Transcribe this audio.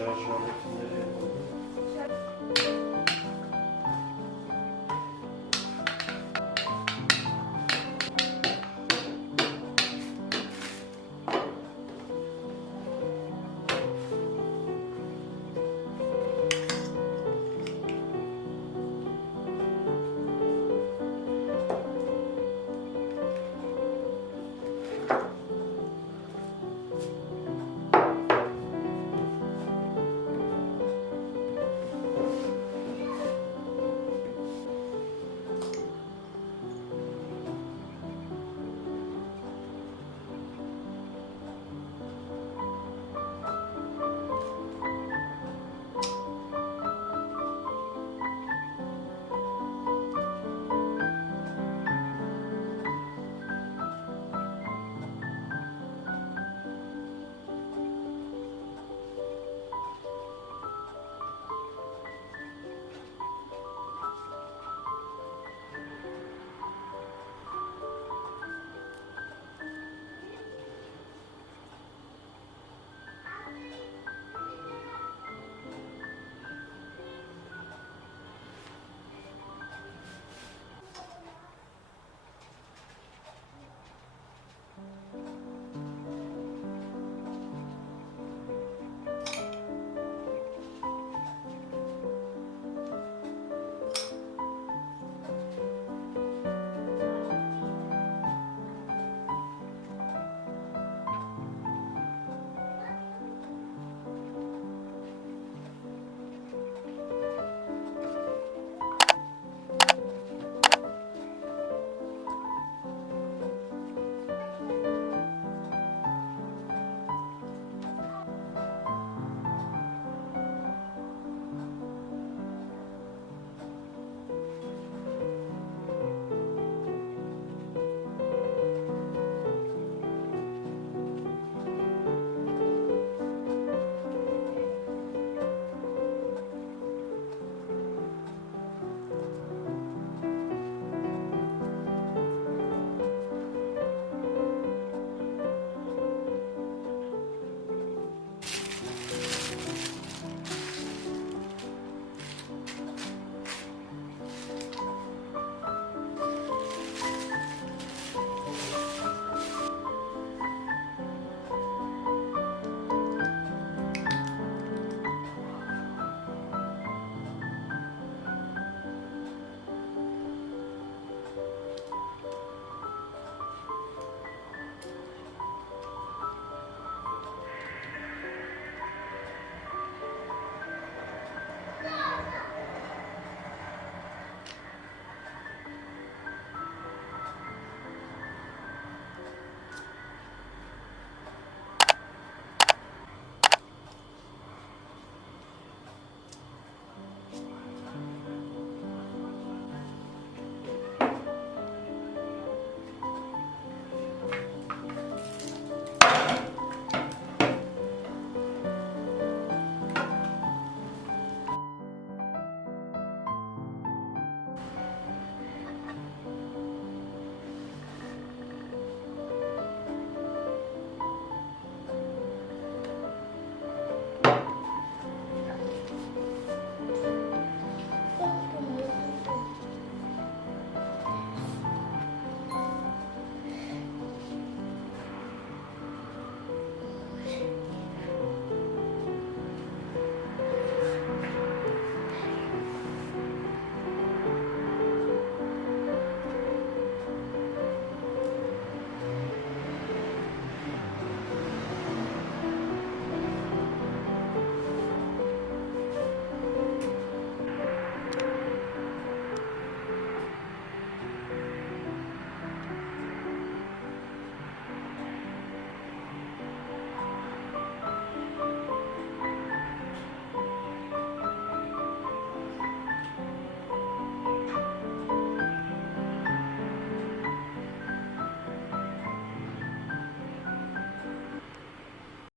treasure of the